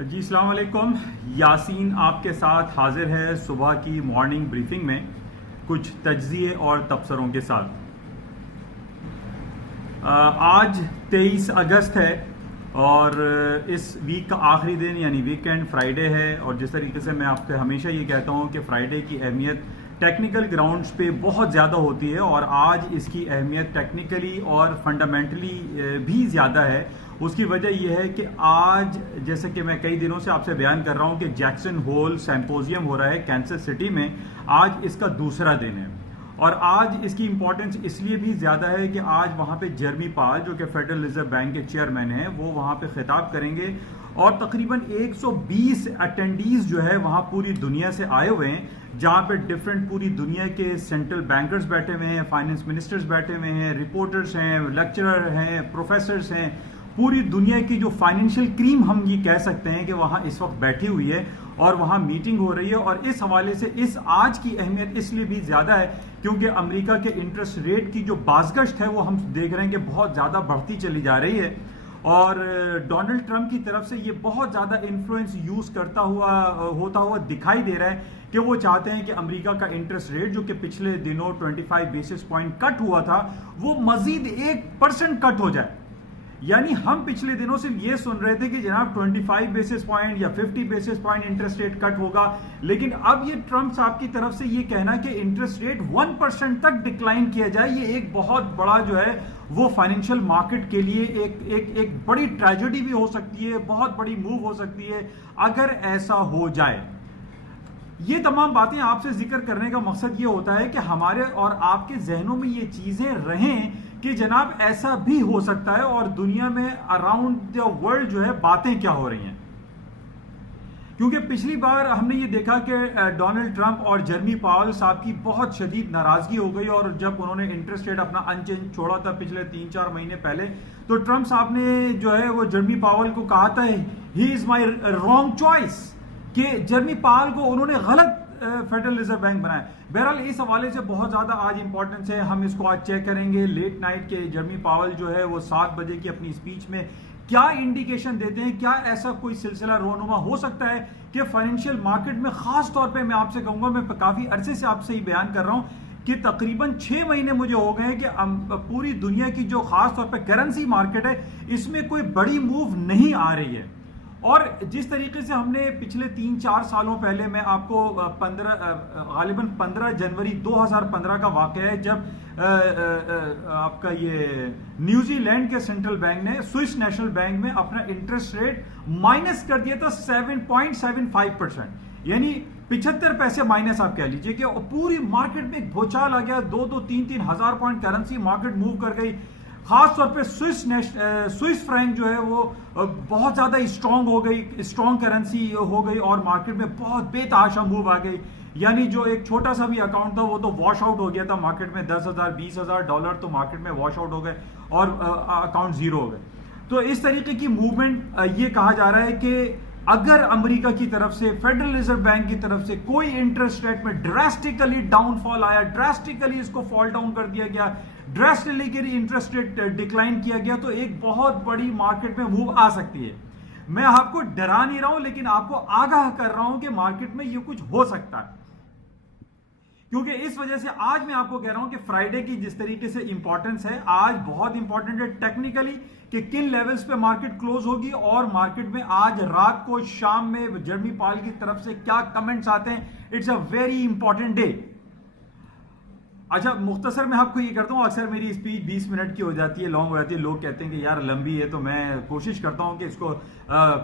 جی السلام علیکم. یاسین آپ کے ساتھ حاضر ہے صبح کی مارننگ بریفنگ میں کچھ تجزیے اور تبصروں کے ساتھ. آج 23 اگست ہے اور اس ویک کا آخری دن یعنی ویکینڈ فرائیڈے ہے. اور جس طریقے سے میں آپ سے ہمیشہ یہ کہتا ہوں کہ فرائیڈے کی اہمیت ٹیکنیکل گراؤنڈز پہ بہت زیادہ ہوتی ہے اور آج اس کی اہمیت ٹیکنیکلی اور فنڈامنٹلی بھی زیادہ ہے. اس کی وجہ یہ ہے کہ آج جیسے کہ میں کئی دنوں سے آپ سے بیان کر رہا ہوں کہ جیکسن ہول سیمپوزیم ہو رہا ہے کینسس سٹی میں. آج اس کا دوسرا دن ہے اور آج اس کی امپورٹنس اس لیے بھی زیادہ ہے کہ آج وہاں پہ جرمی پال جو کہ فیڈرل ریزرو بینک کے چیئرمین ہیں وہ وہاں پہ خطاب کریں گے اور تقریباً 120 اٹینڈیز جو ہے وہاں پوری دنیا سے آئے ہوئے ہیں جہاں پہ ڈفرینٹ پوری دنیا کے سینٹرل بینکرز بیٹھے ہوئے ہیں, فائنانس منسٹرز بیٹھے ہوئے ہیں, رپورٹرز ہیں, لیکچرر ہیں, پروفیسرز ہیں. پوری دنیا کی جو فائنینشیل کریم ہم یہ کہہ سکتے ہیں کہ وہاں اس وقت بیٹھی ہوئی ہے اور وہاں میٹنگ ہو رہی ہے. اور اس حوالے سے اس آج کی اہمیت اس لیے بھی زیادہ ہے کیونکہ امریکہ کے انٹرسٹ ریٹ کی جو بازگشت ہے وہ ہم دیکھ رہے ہیں کہ بہت زیادہ بڑھتی چلی جا رہی ہے اور ڈونلڈ ٹرمپ کی طرف سے یہ بہت زیادہ انفلوئنس یوز ہوتا ہوا دکھائی دے رہا ہے کہ وہ چاہتے ہیں کہ امریکہ کا انٹرسٹ ریٹ جو کہ پچھلے دنوں 25 بیسس پوائنٹ کٹ ہوا تھا وہ مزید 1% کٹ ہو جائے. یعنی ہم پچھلے دنوں سے یہ سن رہے تھے کہ جناب 25 بیسس پوائنٹ یا 50 بیسس پوائنٹ انٹرسٹ ریٹ کٹ ہوگا, لیکن اب یہ ٹرمپ صاحب کی طرف سے یہ کہنا کہ انٹرسٹ ریٹ 1% تک ڈکلائن کیا جائے, یہ ایک بہت بڑا جو ہے وہ فائنینشیل مارکیٹ کے لیے ایک بڑی ٹریجڈی بھی ہو سکتی ہے, بہت بڑی موو ہو سکتی ہے اگر ایسا ہو جائے. یہ تمام باتیں آپ سے ذکر کرنے کا مقصد یہ ہوتا ہے کہ ہمارے اور آپ کے ذہنوں میں یہ چیزیں رہیں کہ جناب ایسا بھی ہو سکتا ہے اور دنیا میں اراؤنڈ دا ورلڈ جو ہے باتیں کیا ہو رہی ہیں. کیونکہ پچھلی بار ہم نے یہ دیکھا کہ ڈونلڈ ٹرمپ اور جرمی پاول صاحب کی بہت شدید ناراضگی ہو گئی اور جب انہوں نے انٹرسٹ ریٹ اپنا انچینج چھوڑا تھا پچھلے 3-4 مہینے پہلے تو ٹرمپ صاحب نے جو ہے وہ جرمی پاول کو کہا تھا ہی از مائی رانگ چوائس, کہ جرمی پاول کو انہوں نے غلط فیڈرل ریزرو بینک بنایا. بہرحال اس حوالے سے بہت زیادہ آج امپورٹنس ہے, ہم اس کو آج چیک کریں گے. لیٹ نائٹ کے جرمی پاول جو ہے وہ 7 بجے کی اپنی اسپیچ میں کیا انڈیکیشن دیتے ہیں, کیا ایسا کوئی سلسلہ رونما ہو سکتا ہے کہ فائنینشیل مارکیٹ میں خاص طور پہ میں آپ سے کہوں گا, میں کافی عرصے سے آپ سے ہی بیان کر رہا ہوں کہ تقریباً 6 مہینے مجھے ہو گئے ہیں کہ پوری دنیا کی جو خاص طور پہ کرنسی مارکیٹ ہے اس میں کوئی بڑی موو نہیں آ رہی ہے. اور جس طریقے سے ہم نے پچھلے 3-4 سالوں پہلے میں آپ کو غالباً 15 جنوری 2015 کا واقعہ ہے جب آپ کا یہ نیوزی لینڈ کے سینٹرل بینک نے سوئس نیشنل بینک میں اپنا انٹرسٹ ریٹ مائنس کر دیا تھا 7.75%, یعنی 75 پیسے مائنس آپ کہہ لیجئے کہ پوری مارکیٹ میں ایک بھوچال آ گیا, 2-3 ہزار پوائنٹ کرنسی مارکیٹ موو کر گئی. خاص طور پہ سوئس فرینک جو ہے وہ بہت زیادہ اسٹرانگ کرنسی ہو گئی اور مارکیٹ میں بہت بے تحاشا موو آ گئی. یعنی جو ایک چھوٹا سا بھی اکاؤنٹ تھا وہ تو واش آؤٹ ہو گیا تھا مارکیٹ میں, $10,000-20,000 تو مارکیٹ میں واش آؤٹ ہو گئے اور اکاؤنٹ زیرو ہو گئے. تو اس طریقے کی موومنٹ یہ کہا جا رہا ہے کہ اگر امریکہ کی طرف سے فیڈرل ریزرو بینک کی طرف سے کوئی انٹرسٹ ریٹ میں ڈراسٹیکلی ڈاؤن فال آیا, ڈراسٹیکلی اس کو فال ڈاؤن کر دیا گیا, ڈراسٹیکلی انٹرسٹ ریٹ ڈکلائن کیا گیا تو ایک بہت بڑی مارکیٹ میں موو آ سکتی ہے. میں آپ کو ڈرا نہیں رہا ہوں لیکن آپ کو آگاہ کر رہا ہوں کہ مارکیٹ میں یہ کچھ ہو سکتا ہے. کیونکہ اس وجہ سے آج میں آپ کو کہہ رہا ہوں کہ فرائیڈے کی جس طریقے سے امپورٹنس ہے آج بہت امپورٹنٹ ہے ٹیکنیکلی کہ کن لیولز پہ مارکیٹ کلوز ہوگی اور مارکیٹ میں آج رات کو شام میں جرمی پال کی طرف سے کیا کمنٹس آتے ہیں. It's a very important day. اچھا مختصر میں آپ کو یہ کرتا ہوں, اکثر میری اسپیچ 20 منٹ کی ہو جاتی ہے, لانگ ہو جاتی ہے, لوگ کہتے ہیں کہ یار لمبی ہے, تو میں کوشش کرتا ہوں کہ اس کو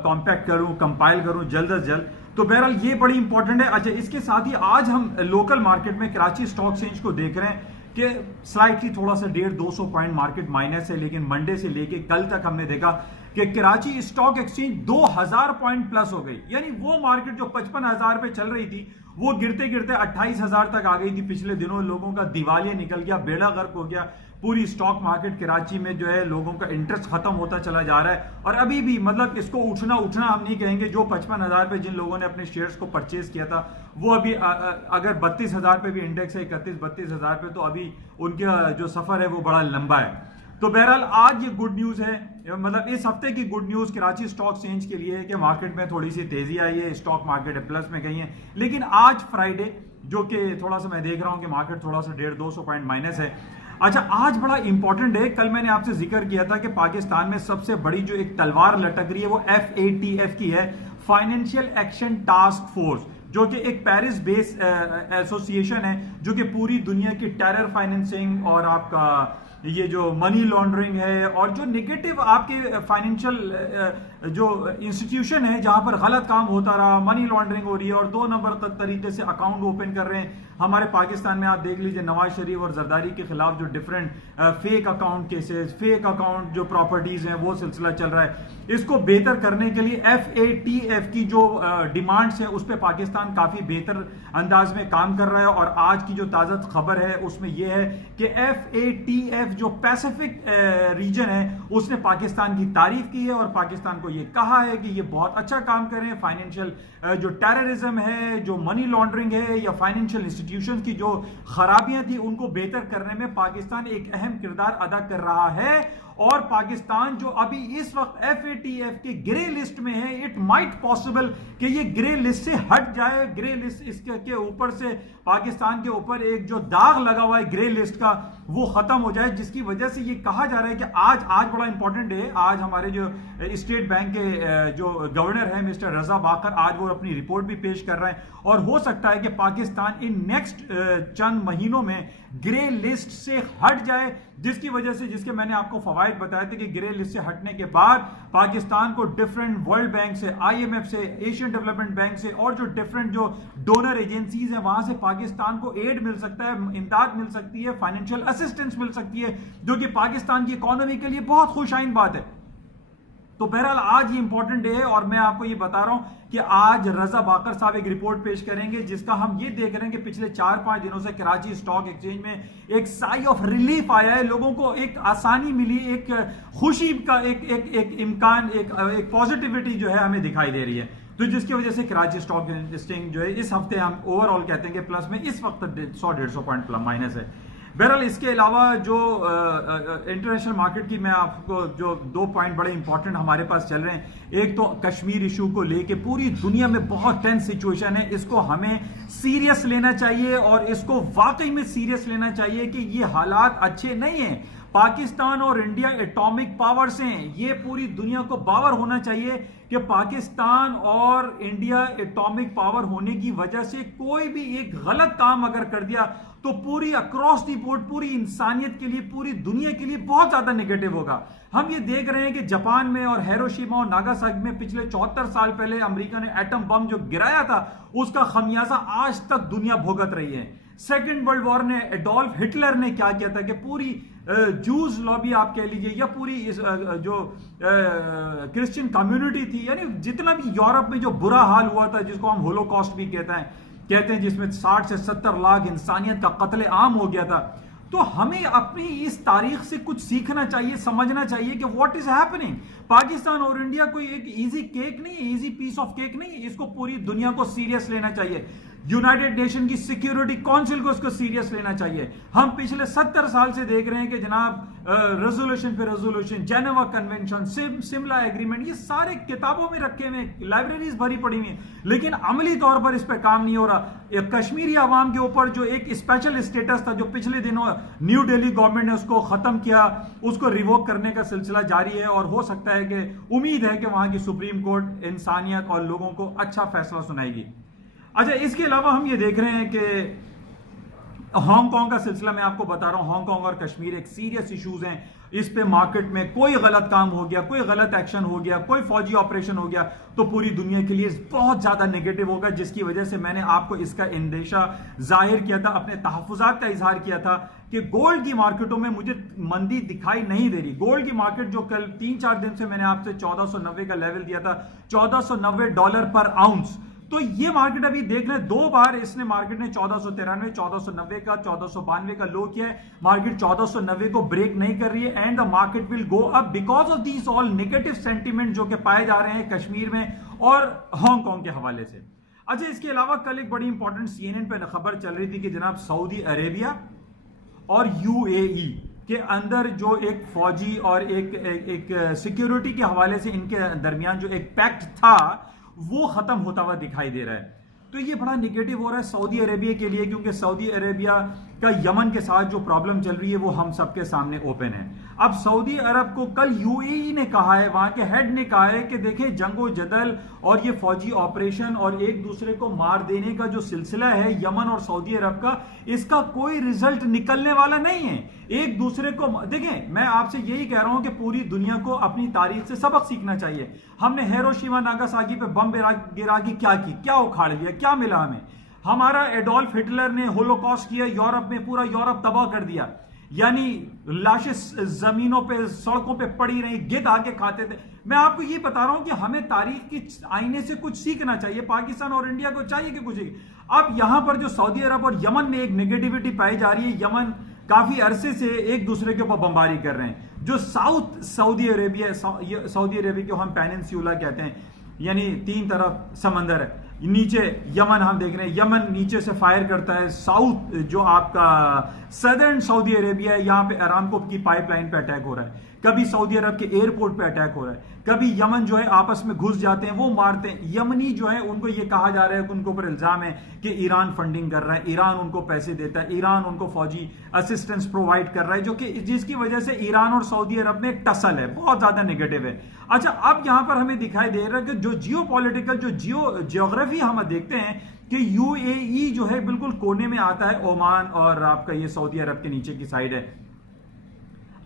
کمپیکٹ کروں, کمپائل کروں جلد از جلد. تو بہرحال یہ بڑی امپورٹنٹ ہے. اچھا اس کے ساتھ ہی آج ہم لوکل مارکیٹ میں کراچی اسٹاک ایکسچینج کو دیکھ رہے ہیں کہ سلائٹلی تھوڑا سا 150-200 پوائنٹ مارکیٹ مائنس ہے, لیکن منڈے سے لے کے کل تک ہم نے دیکھا کہ Karachi stock exchange 2000 point plus ہو گئی. یعنی وہ مارکیٹ جو 55,000 پہ چل رہی تھی وہ گرتے گرتے 28,000 تک آ گئی تھی. پچھلے دنوں لوگوں کا دیوالیہ نکل گیا, بیڑا غرق ہو گیا. پوری اسٹاک مارکیٹ کراچی میں جو ہے لوگوں کا انٹرسٹ ختم ہوتا چلا جا رہا ہے اور ابھی بھی مطلب اس کو اٹھنا ہم نہیں کہیں گے. جو 55,000 پہ جن لوگوں نے اپنے شیئرز کو پرچیز کیا تھا وہ ابھی اگر 32,000 پہ بھی انڈیکس ہے 31-32,000 پہ, تو ابھی ان کا جو سفر ہے وہ بڑا لمبا ہے. تو بہرحال آج یہ گڈ نیوز ہے، مطلب اس ہفتے کی good news Karachi stock exchange کے لیے ہے کہ مارکیٹ میں تھوڑی سی تیزی آئی ہے، اسٹاک مارکیٹ پلس میں گئی ہے. لیکن آج فرائیڈے جو کہ تھوڑا سا میں دیکھ رہا ہوں کہ مارکیٹ تھوڑا سا 150-200 پوائنٹ مائنس ہے. اچھا آج بڑا امپورٹنٹ ہے، کل میں نے آپ سے ذکر کیا تھا کہ پاکستان میں سب سے بڑی جو ایک تلوار لٹک رہی ہے وہ FATF کی ہے، فائنینشیل ایکشن ٹاسک فورس، جو کہ ایک پیرس بیس ایسوسی ایشن ہے جو کہ پوری دنیا کی ٹیرر فائنینسنگ اور آپ کا یہ جو منی لانڈرنگ ہے اور جو نگیٹو آپ کے فائنینشیل جو انسٹیٹیوشن ہے جہاں پر غلط کام ہوتا رہا، منی لانڈرنگ ہو رہی ہے اور 2 نمبر طریقے سے اکاؤنٹ اوپن کر رہے ہیں. ہمارے پاکستان میں آپ دیکھ لیجئے نواز شریف اور زرداری کے خلاف جو different fake account cases, fake account جو پراپرٹیز ہیں وہ سلسلہ چل رہا ہے. اس کو بہتر کرنے کے لیے FATF کی جو ڈیمانڈز ہیں اس پہ پاکستان کافی بہتر انداز میں کام کر رہا ہے. اور آج کی جو تازہ خبر ہے اس میں یہ ہے کہ FATF جو پیسیفک ریجن ہے اس نے پاکستان کی تعریف کی ہے اور پاکستان کو یہ کہا ہے کہ یہ بہت اچھا کام کر رہے ہیں. فائنینشیل جو ٹیررزم ہے، جو منی لانڈرنگ ہے یا فائنینشیل انسٹیٹیوشن کی جو خرابیاں تھی ان کو بہتر کرنے میں پاکستان ایک اہم کردار ادا کر رہا ہے. اور پاکستان جو ابھی اس وقت FATF کے گرے لسٹ میں ہے، اٹ مائٹ پاسبل کہ یہ گرے لسٹ سے ہٹ جائے. گرے لسٹ اس کے اوپر سے پاکستان کے اوپر ایک جو داغ لگا ہوا ہے گرے لسٹ کا وہ ختم ہو جائے، جس کی وجہ سے یہ کہا جا رہا ہے کہ آج بڑا امپورٹنٹ ہے. آج ہمارے جو اسٹیٹ بینک کے جو گورنر ہیں مسٹر رضا باقر، آج وہ اپنی رپورٹ بھی پیش کر رہے ہیں اور ہو سکتا ہے کہ پاکستان ان نیکسٹ چند مہینوں میں گرے لسٹ سے ہٹ جائے، جس کی وجہ سے جس کے میں نے آپ کو فوائد بتائے تھے کہ گرے لسٹ سے ہٹنے کے بعد پاکستان کو ڈیفرنٹ ورلڈ بینک سے، IMF سے، ایشین ڈیولپمنٹ بینک سے اور جو ڈیفرنٹ جو ڈونر ایجنسیز ہیں وہاں سے پاکستان کو ایڈ مل سکتا ہے، امداد مل سکتی ہے، فائنینشیل اسسٹنس مل سکتی ہے، جو کہ پاکستان کی اکانومی کے لیے بہت خوش آئند بات ہے. تو بہرحال آج یہ امپورٹنٹ ڈے ہے اور میں آپ کو یہ بتا رہا ہوں کہ آج رضا باقر صاحب ایک رپورٹ پیش کریں گے جس کا ہم یہ دیکھ رہے ہیں کہ پچھلے 4-5 دنوں سے کراچی اسٹاک ایکسچینج میں ایک سائی آف ریلیف آیا ہے، لوگوں کو ایک آسانی ملی، ایک خوشی کا ایک امکان، ایک پازیٹیوٹی جو ہے ہمیں دکھائی دے رہی ہے. تو جس کی وجہ سے کراچی اسٹاک ایکسچینج جو ہے اس ہفتے ہم اوور آل کہتے ہیں کہ پلس میں، اس وقت 100-150 پوائنٹ مائنس ہے. بہرحال اس کے علاوہ جو انٹرنیشنل مارکیٹ کی میں آپ کو جو 2 پوائنٹ بڑے امپورٹنٹ ہمارے پاس چل رہے ہیں، ایک تو کشمیر ایشو کو لے کے پوری دنیا میں بہت ٹینس سچویشن ہے، اس کو ہمیں سیریس لینا چاہیے اور اس کو واقعی میں سیریس لینا چاہیے کہ یہ حالات اچھے نہیں ہیں. پاکستان اور انڈیا ایٹامک پاورز ہیں، یہ پوری دنیا کو باور ہونا چاہیے کہ پاکستان اور انڈیا ایٹامک پاور ہونے کی وجہ سے کوئی بھی ایک غلط کام اگر کر دیا تو پوری اکراس دی بورڈ، پوری انسانیت کے لیے، پوری دنیا کے لیے بہت زیادہ نیگیٹو ہوگا. ہم یہ دیکھ رہے ہیں کہ جاپان میں اور ہیروشیما اور ناگاساکی میں پچھلے 74 سال پہلے امریکہ نے ایٹم بم جو گرایا تھا اس کا خمیازہ آج تک دنیا بھوگت رہی ہے. سیکنڈ ورلڈ وار نے ایڈولف ہٹلر نے کیا کیا تھا کہ پوری جوز لابی آپ کہہ لیجئے یا پوری جو کرسچن کمیونٹی تھی، یعنی جتنا بھی یورپ میں جو برا حال ہوا تھا جس کو ہم ہولو کاسٹ بھی کہتے ہیں جس میں 60 سے 70 لاکھ انسانیت کا قتل عام ہو گیا تھا. تو ہمیں اپنی اس تاریخ سے کچھ سیکھنا چاہیے، سمجھنا چاہیے کہ واٹ از ہیپننگ. پاکستان اور انڈیا کوئی ایک ایزی کیک نہیں، ایزی پیس آف کیک نہیں، اس کو پوری دنیا کو سیریس لینا چاہیے. یونائٹڈ نیشن کی سیکیورٹی کونسل کو اس کو سیریس لینا چاہیے. ہم پچھلے 70 سال سے دیکھ رہے ہیں کہ جناب ریزولوشن پہ ریزولوشن، جنیوا کنونشن، سملا ایگریمنٹ، یہ سارے کتابوں میں رکھے ہوئے، لائبریریز بھری پڑی ہوئی ہیں، لیکن عملی طور پر اس پہ کام نہیں ہو رہا. کشمیری عوام کے اوپر جو ایک اسپیشل اسٹیٹس تھا جو پچھلے دنوں نیو ڈیلی گورنمنٹ نے اس کو ختم کیا، اس کو ریووک کرنے کا سلسلہ جاری ہے اور ہو سکتا ہے کہ امید ہے کہ وہاں کی سپریم کورٹ انسانیت اور لوگوں کو اچھا فیصلہ سنائے گی. اچھا اس کے علاوہ ہم یہ دیکھ رہے ہیں کہ ہانگ کانگ کا سلسلہ میں آپ کو بتا رہا ہوں، ہانگ کانگ اور کشمیر ایک سیریس ایشوز ہیں. اس پہ مارکیٹ میں کوئی غلط کام ہو گیا، کوئی غلط ایکشن ہو گیا، کوئی فوجی آپریشن ہو گیا تو پوری دنیا کے لیے بہت زیادہ نیگیٹو ہوگا، جس کی وجہ سے میں نے آپ کو اس کا اندیشہ ظاہر کیا تھا، اپنے تحفظات کا اظہار کیا تھا کہ گولڈ کی مارکیٹوں میں مجھے مندی دکھائی نہیں دے رہی. گولڈ کی مارکیٹ جو کل 3-4 دن سے میں نے آپ سے 1490 کا لیول دیا تھا، $1490 پر آؤنس، تو یہ مارکیٹ ابھی دیکھ رہے ہیں 2 بار اس نے مارکیٹ نے 1493 1490 کا 1492 کا لو کیا ہے. مارکیٹ 1490 کو بریک نہیں کر رہی ہے and the market will go up because of these all negative sentiment جو کہ پائے جا رہے ہیں کشمیر میں اور ہانگ کانگ کے حوالے سے. اچھا اس کے علاوہ کل ایک بڑی امپورٹنٹ CNN پہ خبر چل رہی تھی کہ جناب سعودی عربیہ اور UAE کے اندر جو ایک فوجی اور ایک سیکیورٹی کے حوالے سے ان کے درمیان جو ایک پیکٹ تھا وہ ختم ہوتا ہوا دکھائی دے رہا ہے. تو یہ بڑا نگیٹو ہو رہا ہے سعودی عربیہ کے لیے, کیونکہ سعودی عربیہ کا یمن کے ساتھ جو پرابلم چل رہی ہے وہ ہم سب کے سامنے اوپن ہے. اب سعودی عرب کو کل یو اے ای نے کہا ہے, وہاں کے ہیڈ نے کہا ہے کہ دیکھیں جنگ و جدل اور یہ فوجی آپریشن اور ایک دوسرے کو مار دینے کا جو سلسلہ ہے یمن اور سعودی عرب کا, اس کا کوئی ریزلٹ نکلنے والا نہیں ہے. ایک دوسرے کو دیکھیں, میں آپ سے یہی کہہ رہا ہوں کہ پوری دنیا کو اپنی تاریخ سے سبق سیکھنا چاہیے. ہم نے ہیروشیما ناگاساکی پہ بم گرا کے کیا اکھاڑ لیا, کیا ملا ہمیں؟ ہمارا ایڈولف ہٹلر نے ہولوکاسٹ کیا یورپ میں, پورا یورپ تباہ کر دیا. یعنی لاشیں زمینوں پہ سڑکوں پہ پڑی رہی, گدھ آ کے کھاتے تھے. میں آپ کو یہ بتا رہا ہوں کہ ہمیں تاریخ کی آئینے سے کچھ سیکھنا چاہیے. پاکستان اور انڈیا کو چاہیے کہ کچھ. اب یہاں پر جو سعودی عرب اور یمن میں ایک نیگیٹیوٹی پائی جا رہی ہے, یمن کافی عرصے سے ایک دوسرے کے اوپر بمباری کر رہے ہیں. جو سعودی عربیہ کو ہم پیننسیولا کہتے ہیں, یعنی 3 طرف سمندر ہے, نیچے یمن ہم دیکھ رہے ہیں, یمن نیچے سے فائر کرتا ہے. ساؤتھ جو آپ کا سدرن سعودی عربیہ ہے, یہاں پہ ارامکو کی پائپ لائن پہ اٹیک ہو رہا ہے, کبھی سعودی عرب کے ایئرپورٹ پہ اٹیک ہو رہا ہے, کبھی یمن جو ہے آپس میں گھس جاتے ہیں, وہ مارتے ہیں. یمنی جو ہے ان کو یہ کہا جا رہا ہے کہ ان کے اوپر الزام ہے کہ ایران فنڈنگ کر رہا ہے, ایران ان کو پیسے دیتا ہے, ایران ان کو فوجی اسسٹنس پرووائڈ کر رہا ہے, جو کہ جس کی وجہ سے ایران اور سعودی عرب میں ایک ٹسل ہے, بہت زیادہ نیگیٹو ہے. اچھا, اب یہاں پر ہمیں دکھائی دے رہا ہے کہ جو جیو پولیٹیکل جو جیوگرافی ہم دیکھتے ہیں کہ یو اے ای جو ہے بالکل کونے میں آتا ہے, عمان اور آپ کا یہ سعودی عرب کے نیچے کی سائڈ ہے.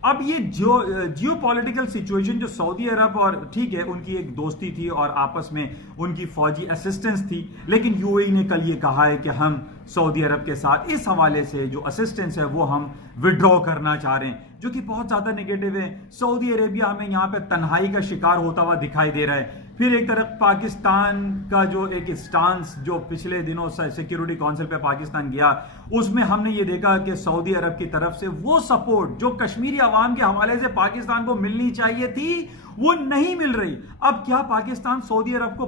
اب یہ جیو پولیٹیکل سچویشن جو سعودی عرب اور ٹھیک ہے ان کی ایک دوستی تھی اور آپس میں ان کی فوجی اسسٹنس تھی, لیکن یو اے ای نے کل یہ کہا ہے کہ ہم سعودی عرب کے ساتھ اس حوالے سے جو اسسٹنس ہے وہ ہم وڈرا کرنا چاہ رہے ہیں, جو کہ بہت زیادہ نیگیٹو ہے. سعودی عربیہ ہمیں یہاں پہ تنہائی کا شکار ہوتا ہوا دکھائی دے رہا ہے. پھر ایک طرف پاکستان کا جو ایک اسٹانس جو پچھلے دنوں سیکیورٹی کونسل پہ پاکستان گیا, اس میں ہم نے یہ دیکھا کہ سعودی عرب کی طرف سے وہ سپورٹ جو کشمیری عوام کے حوالے سے پاکستان کو ملنی چاہیے تھی وہ نہیں مل رہی. اب کیا پاکستان سعودی عرب کو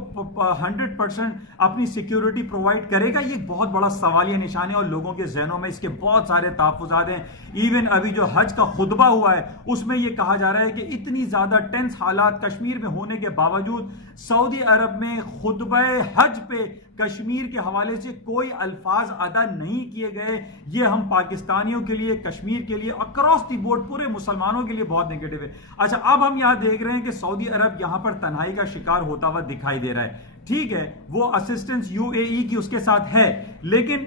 100% اپنی سیکیورٹی پرووائڈ کرے گا؟ یہ بہت بڑا سوالیہ نشان ہے اور لوگوں کے ذہنوں میں اس کے بہت سارے تحفظات ہیں. ایون ابھی جو حج کا خطبہ ہوا ہے اس میں یہ کہا جا رہا ہے کہ اتنی زیادہ ٹینس حالات کشمیر میں ہونے کے باوجود سعودی عرب میں خطبہ حج پہ کشمیر کے حوالے سے کوئی الفاظ ادا نہیں کیے گئے. یہ ہم پاکستانیوں کے لیے, کشمیر کے لیے, اکراس دی بورڈ پورے مسلمانوں کے لیے بہت نیگیٹو ہے. اچھا, اب ہم یہاں دیکھ رہے ہیں کہ سعودی عرب یہاں پر تنہائی کا شکار ہوتا ہوا دکھائی دے رہا ہے. ٹھیک ہے, وہ اسسٹنس یو اے ای کی اس کے ساتھ ہے, لیکن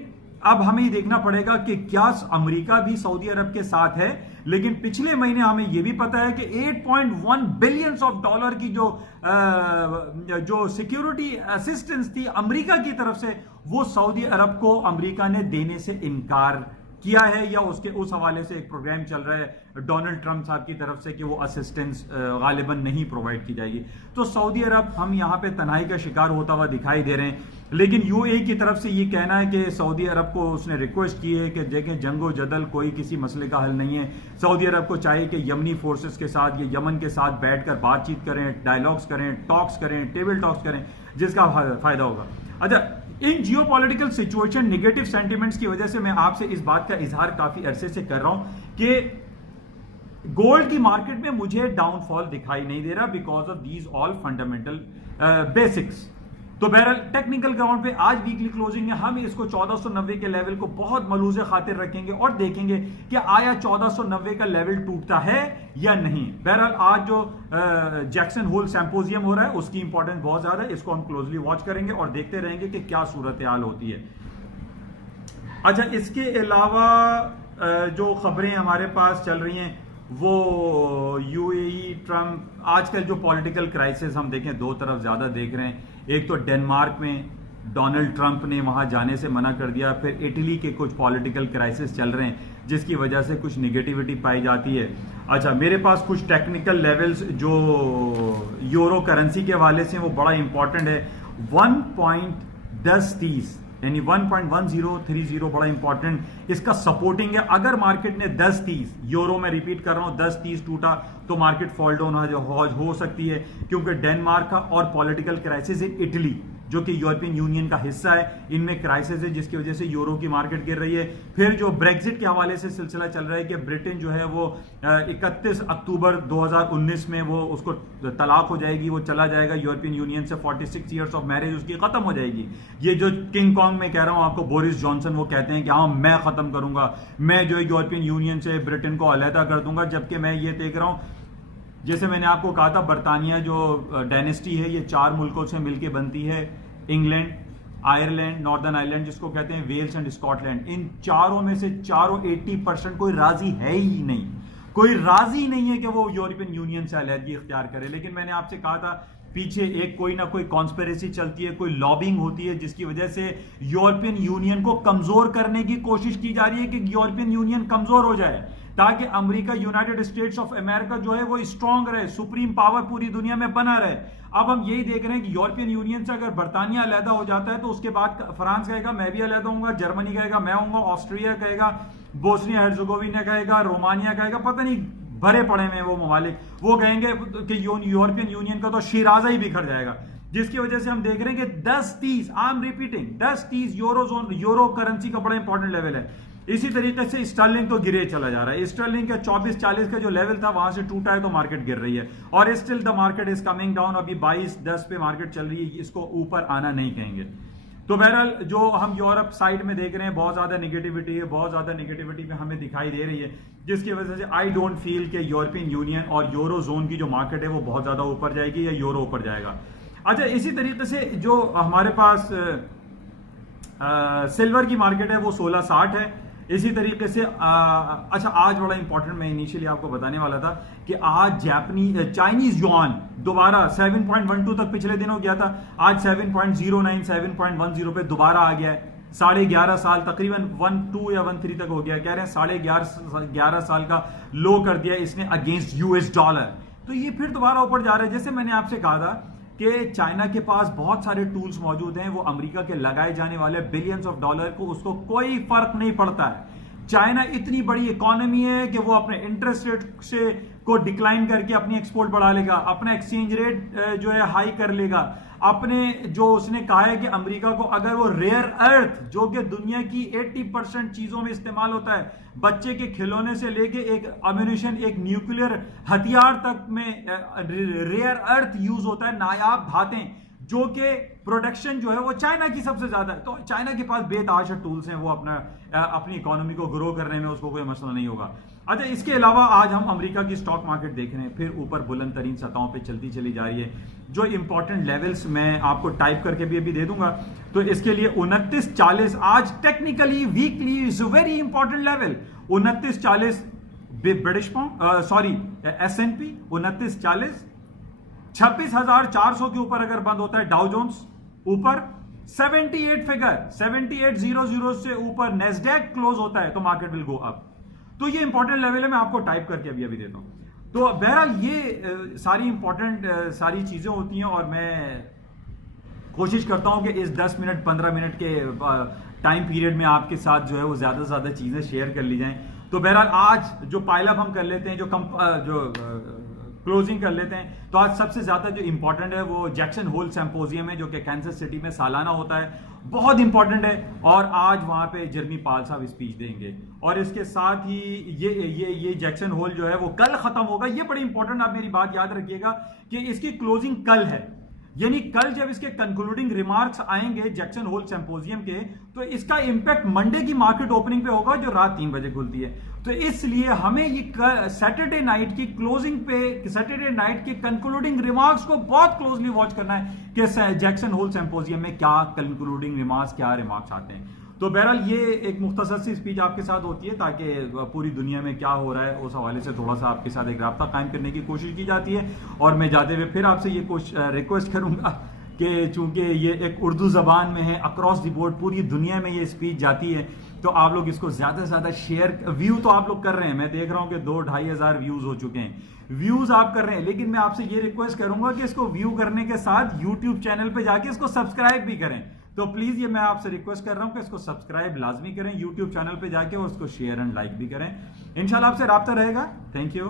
اب ہمیں یہ دیکھنا پڑے گا کہ کیا امریکہ بھی سعودی عرب کے ساتھ ہے. لیکن پچھلے مہینے ہمیں یہ بھی پتا ہے کہ 8.1 بلین آف ڈالر کی جو سیکیورٹی اسسٹنس تھی امریکہ کی طرف سے, وہ سعودی عرب کو امریکہ نے دینے سے انکار کیا ہے, یا اس حوالے سے ایک پروگرام چل رہا ہے ڈونلڈ ٹرمپ صاحب کی طرف سے کہ وہ اسسٹنس غالباً نہیں پرووائڈ کی جائے گی. تو سعودی عرب ہم یہاں پہ تنہائی کا شکار ہوتا ہوا دکھائی دے رہے ہیں. لیکن یو اے کی طرف سے یہ کہنا ہے کہ سعودی عرب کو اس نے ریکویسٹ کی ہے کہ دیکھیں جنگ و جدل کوئی کسی مسئلے کا حل نہیں ہے. سعودی عرب کو چاہیے کہ یمنی فورسز کے ساتھ یا یمن کے ساتھ بیٹھ کر بات چیت کریں, ڈائیلاگز کریں, ٹاکس کریں, ٹیبل ٹاکس کریں, جس کا فائدہ ہوگا. اچھا, ان geopolitical situation negative sentiments کی وجہ سے میں آپ سے اس بات کا اظہار کافی عرصے سے کر رہا ہوں کہ گولڈ کی مارکیٹ میں مجھے ڈاؤن فال دکھائی نہیں دے رہا because of these all fundamental basics. تو بہرحال ٹیکنیکل گراؤنڈ پہ آج ویکلی کلوزنگ ہے, ہم اس کو 1490 کے لیول کو بہت ملوز خاطر رکھیں گے اور دیکھیں گے کہ آیا 1490 کا لیول ٹوٹتا ہے یا نہیں. بہرحال آج جو جیکسن ہول سیمپوزیم ہو رہا ہے اس کی امپورٹنس بہت زیادہ ہے, اس کو ہم کلوزلی واچ کریں گے اور دیکھتے رہیں گے کہ کیا صورتحال ہوتی ہے. اچھا, اس کے علاوہ جو خبریں ہمارے پاس چل رہی ہیں وہ یو اے ای, ٹرمپ, آج کل جو پولیٹیکل کرائسس ہم دیکھیں دو طرف زیادہ دیکھ رہے ہیں. ایک تو ڈنمارک میں ڈونلڈ ٹرمپ نے وہاں جانے سے منع کر دیا, پھر اٹلی کے کچھ پولیٹیکل کرائسس چل رہے ہیں جس کی وجہ سے کچھ نگیٹیوٹی پائی جاتی ہے. اچھا, میرے پاس کچھ ٹیکنیکل لیولز جو یورو کرنسی کے حوالے سے وہ بڑا امپورٹنٹ ہے. 1.1030 یعنی 1.1030 بڑا امپورٹنٹ اس کا سپورٹنگ ہے. اگر مارکیٹ نے 10.30 یورو میں ریپیٹ کر رہا ہوں 10.30 ٹوٹا تو مارکیٹ فال ڈاؤن ہو سکتی ہے, کیونکہ ڈنمارک کا اور پولیٹیکل کرائسس ان اٹلی جو کہ یورپین یونین کا حصہ ہے، ان میں کرائسس ہے جس کی وجہ سے یورو کی مارکیٹ گر رہی ہے. پھر جو بریگزٹ کے حوالے سے سلسلہ چل رہا ہے کہ برٹن جو ہے وہ 31 اکتوبر 2019 میں وہ اس کو طلاق ہو جائے گی، وہ چلا جائے گا یورپین یونین سے، 46 ایئرس آف میرج اس کی ختم ہو جائے گی. یہ جو کنگ کانگ میں کہہ رہا ہوں آپ کو، بورس جانسن، وہ کہتے ہیں کہ ہاں میں ختم کروں گا، میں جو یورپین یونین سے برٹن کو علیحدہ کر دوں گا. جبکہ میں یہ دیکھ رہا ہوں، جیسے میں نے آپ کو کہا تھا، برطانیہ جو ڈائنیسٹی ہے یہ 4 ملکوں سے مل کے بنتی ہے، انگلینڈ، آئرلینڈ، ناردرن آئرلینڈ جس کو کہتے ہیں، ویلز اینڈ اسکاٹ لینڈ. ان چاروں میں سے 80% کوئی راضی ہے ہی نہیں، کوئی راضی نہیں ہے کہ وہ یورپین یونین سے علیحدگی اختیار کرے. لیکن میں نے آپ سے کہا تھا پیچھے ایک کوئی نہ کوئی کانسپیریسی چلتی ہے، کوئی لابنگ ہوتی ہے جس کی وجہ سے یورپین یونین کو کمزور کرنے کی کوشش کی جا رہی ہے کہ یورپین یونین کمزور ہو جائے تاکہ امریکہ، یونائٹڈ اسٹیٹس آف امریکہ جو ہے وہ اسٹرانگ رہے، سپریم پاور پوری دنیا میں بنا رہے. اب ہم یہی دیکھ رہے ہیں کہ یورپین یونین سے اگر برطانیہ علیحدہ ہو جاتا ہے تو اس کے بعد فرانس کہے گا میں بھی علیحدہ ہوں گا، جرمنی کہے گا میں ہوں گا، آسٹریا کہے گا، بوسنیا ہرزیگووینا کہے گا، رومانیہ کہے گا، پتہ نہیں بھرے پڑے میں وہ ممالک، وہ کہیں گے کہ یورپین یونین کا تو شیرازہ ہی بکھر جائے گا. جس کی وجہ سے ہم دیکھ رہے ہیں کہ 10-30 I am repeating 10-30 euro currency کا بڑا امپورٹنٹ لیول ہے. اسی طریقے سے اسٹرلنگ تو گرے چلا جا رہا ہے. اسٹرلنگ کا 24-40 کا جو لیول تھا وہاں سے ٹوٹا ہے تو مارکیٹ گر رہی ہے، اور still the market is coming down. ابھی 22.10 پہ مارکیٹ چل رہی ہے، اس کو اوپر آنا نہیں کہیں گے. تو بہرحال جو ہم یورپ سائڈ میں دیکھ رہے ہیں بہت زیادہ نگیٹیوٹی ہے، بہت زیادہ نگیٹیوٹی میں ہمیں دکھائی دے رہی ہے، جس کی وجہ سے آئی ڈونٹ فیل کہ یورپین یونین اور یورو زون کی جو مارکیٹ ہے وہ بہت زیادہ اوپر جائے گی یا یورو اوپر جائے گا. اچھا، اسی طریقے سے جو ہمارے پاس سلور کی مارکیٹ ہے وہ 1660 ہے. اسی طریقے سے اچھا آج بڑا امپورٹنٹ میں انیشیلی آپ کو بتانے والا تھا کہ آج چائنیز یوان دوبارہ 7.12 تک پچھلے دنوں گیا تھا، آج 7.09 7.10 پہ دوبارہ آ گیا ہے. 11.5 سال تقریباً 12 یا 13 تک ہو گیا، کہہ رہے ہیں 11.5 سال کا لو کر دیا اس نے اگینسٹ US ڈالر. تو یہ پھر دوبارہ اوپر جا رہا ہے. جیسے میں نے آپ سے کہا تھا کہ چائنا کے پاس بہت سارے ٹولز موجود ہیں، وہ امریکہ کے لگائے جانے والے بلینز آف ڈالر کو اس کو کوئی فرق نہیں پڑتا ہے. چائنا اتنی بڑی اکانومی ہے کہ وہ اپنے انٹرسٹ ریٹ سے کو ڈکلائن کر کے اپنی ایکسپورٹ بڑھا لے گا، اپنا ایکسچینج ریٹ جو ہے ہائی کر لے گا. اپنے جو اس نے کہا ہے کہ امریکہ کو اگر وہ ریئر ارتھ جو کہ دنیا کی 80% چیزوں میں استعمال ہوتا ہے، بچے کے کھلونے سے لے کے ایک امیونیشن، ایک نیوکلیر ہتھیار تک میں ریئر ارتھ یوز ہوتا ہے، نایاب دھاتیں، جو کہ پروڈکشن جو ہے وہ چائنا کی سب سے زیادہ ہے. تو چائنا کے پاس بے تحاشا ٹولز ہیں، وہ اپنی اکانومی کو گرو کرنے میں اس کو کوئی مسئلہ نہیں ہوگا. اچھا، اس کے علاوہ آج ہم امریکہ کی سٹاک مارکیٹ دیکھ رہے ہیں پھر اوپر بلند ترین سطحوں پہ چلتی چلی جا رہی ہے. جو امپورٹنٹ لیولز میں آپ کو ٹائپ کر کے بھی ابھی دے دوں گا. تو اس کے لیے 29.40 آج ٹیکنیکلی ویکلی از اے very important level. 29.40 British pound S&P 29.40. 26,400 کے اوپر اگر بند ہوتا ہے ڈاؤ جونز اوپر، 78 فگر 7800 سے اوپر نیسڈیک کلوز ہوتا ہے تو مارکیٹ ول گو اپ. تو یہ امپورٹنٹ لیول ہے، میں آپ کو ٹائپ کر کے ابھی دیتا ہوں. تو بہرحال یہ ساری امپورٹنٹ ساری چیزیں ہوتی ہیں، اور میں کوشش کرتا ہوں کہ اس 10 منٹ 15 منٹ کے ٹائم پیریڈ میں آپ کے ساتھ جو ہے وہ زیادہ سے زیادہ چیزیں شیئر کر لی جائیں. تو بہرحال آج جو پائل اپ ہم کر لیتے ہیں، جو کلوزنگ کر لیتے ہیں، تو آج سب سے زیادہ جو امپورٹنٹ ہے وہ جیکسن ہول سمپوزیم ہے جو کہ کینسس سٹی میں سالانہ ہوتا ہے، بہت امپورٹنٹ ہے. اور آج وہاں پہ جرمی پال صاحب اسپیچ دیں گے، اور اس کے ساتھ ہی یہ جیکسن ہول جو ہے وہ کل ختم ہوگا. یہ بڑی امپورٹنٹ، آپ میری بات یاد رکھیے گا کہ اس کی کلوزنگ کل ہے، یعنی کل جب اس کے کنکلوڈنگ ریمارکس آئیں گے جیکسن ہول سمپوزیم کے، تو اس کا امپیکٹ منڈے کی مارکیٹ اوپننگ پہ ہوگا جو رات 3 بجے کھلتی ہے. تو اس لیے ہمیں یہ سیٹرڈے نائٹ کی کلوزنگ پہ، سیٹرڈے نائٹ کے کنکلوڈنگ ریمارکس کو بہت کلوزلی واچ کرنا ہے کہ جیکسن ہول سمپوزیم میں کیا کنکلوڈنگ ریمارکس، کیا ریمارکس آتے ہیں. تو بہرحال یہ ایک مختصر سی اسپیچ آپ کے ساتھ ہوتی ہے تاکہ پوری دنیا میں کیا ہو رہا ہے اس حوالے سے تھوڑا سا آپ کے ساتھ ایک رابطہ قائم کرنے کی کوشش کی جاتی ہے. اور میں جاتے ہوئے پھر آپ سے یہ ریکویسٹ کروں گا کہ چونکہ یہ ایک اردو زبان میں ہے، اکراس دی بورڈ پوری دنیا میں یہ اسپیچ جاتی ہے، تو آپ لوگ اس کو زیادہ سے زیادہ شیئر. ویو تو آپ لوگ کر رہے ہیں، میں دیکھ رہا ہوں کہ 2-2.5 ہزار ویوز ہو چکے ہیں، ویوز آپ کر رہے ہیں، لیکن میں آپ سے یہ ریکویسٹ کروں گا کہ اس کو ویو کرنے کے ساتھ یوٹیوب چینل پہ جا کے اس کو سبسکرائب بھی کریں. تو پلیز یہ میں آپ سے ریکویسٹ کر رہا ہوں کہ اس کو سبسکرائب لازمی کریں یوٹیوب چینل پہ جا کے، اور اس کو شیئر اینڈ لائک بھی کریں. انشاءاللہ آپ سے رابطہ رہے گا. Thank you.